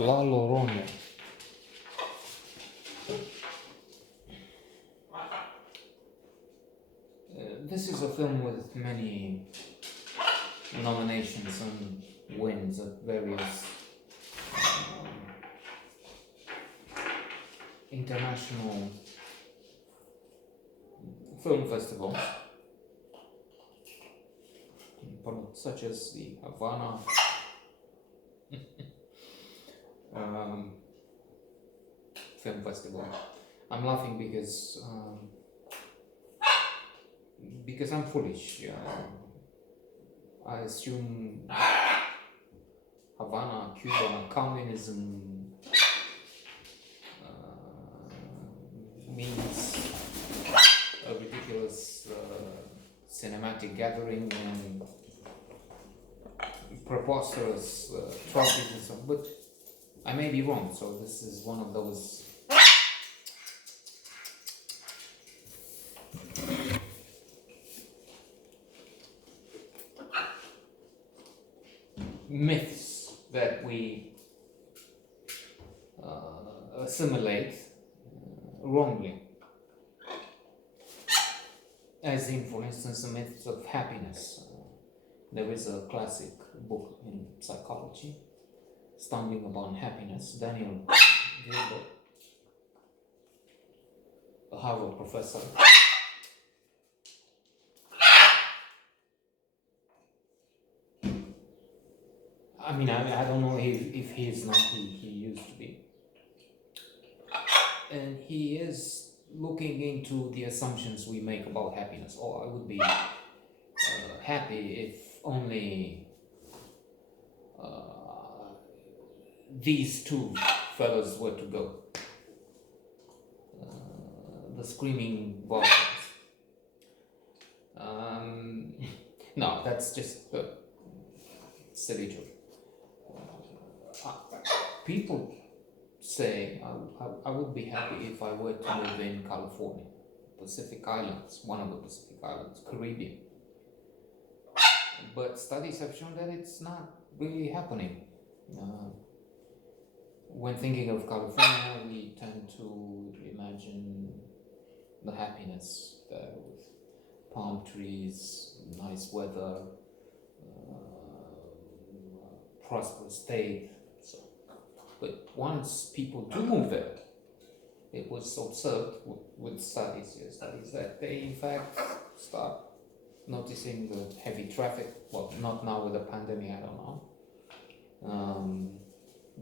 La Llorona. This is a film with many nominations and wins at various international film festivals, such as the Havana Film Festival. I'm laughing because I'm foolish. I assume Havana, Cuba, communism means a ridiculous cinematic gathering and preposterous trophies and so on. But I may be wrong, so this is one of those myths that we assimilate wrongly, as in, for instance, the myths of happiness. There is a classic book in psychology, Stumbling Upon Happiness, Daniel Gilbert, a Harvard professor. I mean, I don't know if he is not, he used to be. And he is looking into the assumptions we make about happiness. Oh, I would be happy if only these two fellows were to go. The screaming vocals. No, that's just silly joke. People say I would be happy if I were to live in California, Pacific Islands, one of the Pacific Islands, Caribbean. But studies have shown that it's not really happening. When thinking of California, we tend to imagine the happiness there with palm trees, nice weather, prosperous state. So, but once people do move there, it was observed with studies that they in fact start noticing the heavy traffic. Well, not now with the pandemic, I don't know.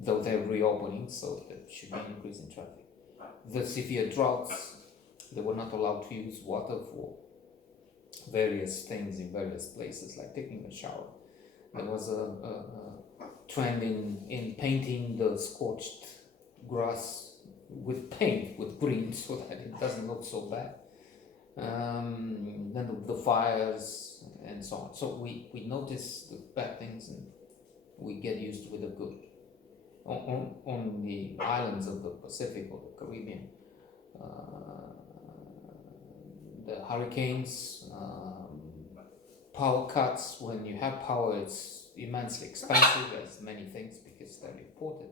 Though they're reopening, so there should be an increase in traffic. The severe droughts, they were not allowed to use water for various things in various places, like taking a shower. There was a trend in painting the scorched grass with paint, with green, so that it doesn't look so bad. Then the fires and so on. So we notice the bad things and we get used with the good. On the islands of the Pacific or the Caribbean, the hurricanes, power cuts. When you have power, it's immensely expensive, as many things, because they're imported,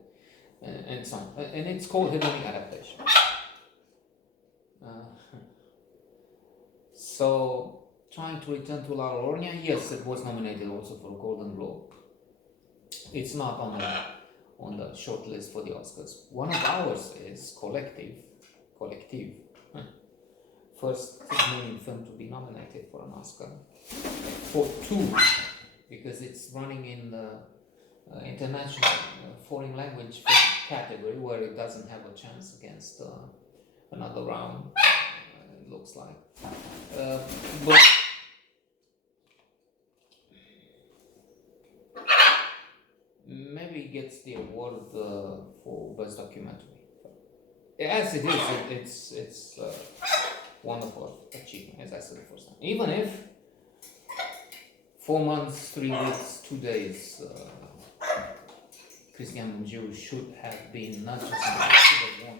and so on. And it's called hedonic adaptation. So, trying to return to La Llorona, yes, it was nominated also for a Golden Globe. It's not on the short list for the Oscars. One of ours is Collective. First Romanian film to be nominated for an Oscar. For two, because it's running in the international foreign language category, where it doesn't have a chance against another round, it looks like. But maybe it gets the award for best documentary. As it is, it's wonderful achievement, as I said the first time. Even if 4 months, 3 weeks, 2 days, Cristian Mungiu should have been not just should have won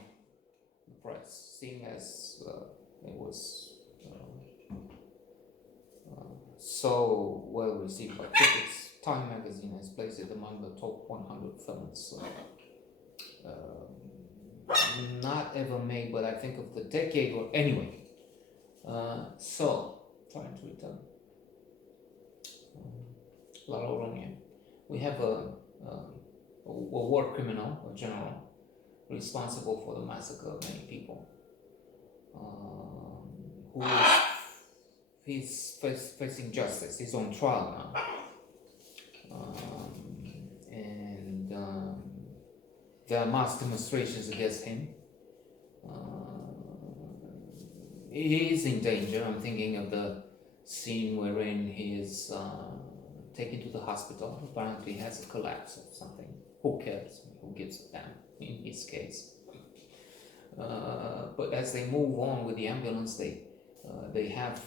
the prize, seeing as it was so well received by critics. Time magazine has placed it among the top 100 films not ever made, but I think of the decade or anyway. So, trying to return. La Llorona. We have a war criminal, a general, responsible for the massacre of many people, who is facing justice. He's on trial now, and there are mass demonstrations against him. He is in danger. I'm thinking of the scene wherein he is taken to the hospital. Apparently, he has a collapse or something. Who cares? Who gives a damn in his case? But as they move on with the ambulance, they have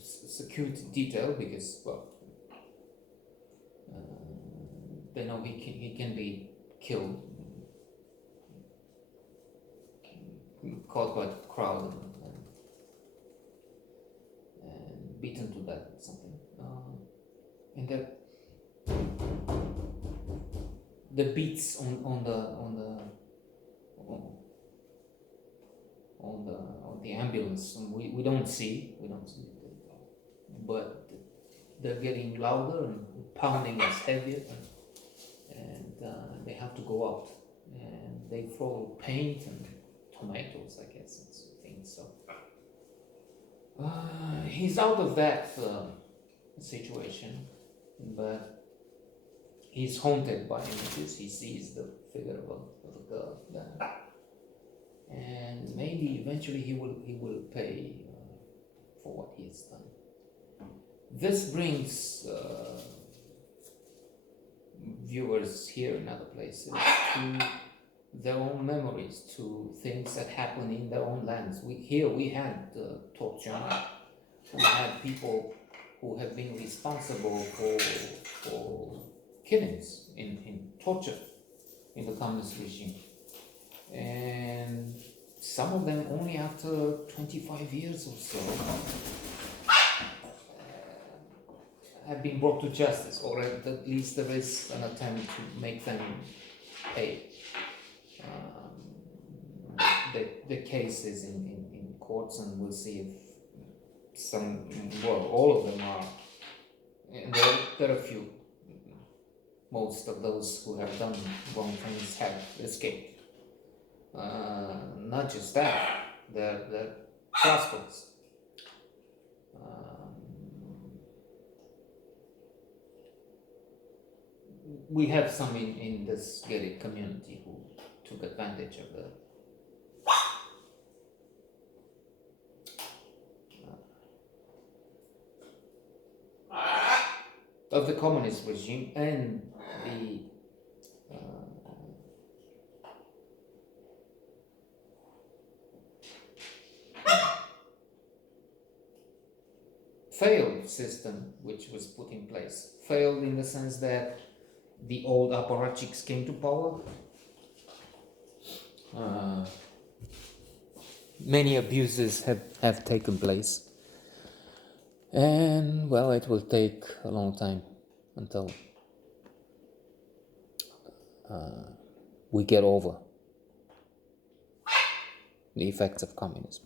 security detail because they know he can be killed, caught by the crowd and beaten to death or something. And the beats on the ambulance we don't see, but they're getting louder and pounding is heavier, and they have to go out, and they throw paint and tomatoes, I guess, and things. So he's out of that situation, but he's haunted by images. He sees the figure of a girl there, and maybe eventually he will pay for what he has done. This brings viewers here and other places to their own memories, to things that happen in their own lands. We had torture. We had people who have been responsible for killings in torture in the communist regime, and some of them only after 25 years or so have been brought to justice, or at least there is an attempt to make them pay. The case is in courts, and we'll see if all of them are, and there are a few. Most of those who have done wrong things have escaped. Not just that, they're prosperous. We have some in this gated community who took advantage of the communist regime and the failed system which was put in place. Failed in the sense that the old apparatchiks came to power. Many abuses have taken place. And well, it will take a long time until we get over the effects of communism.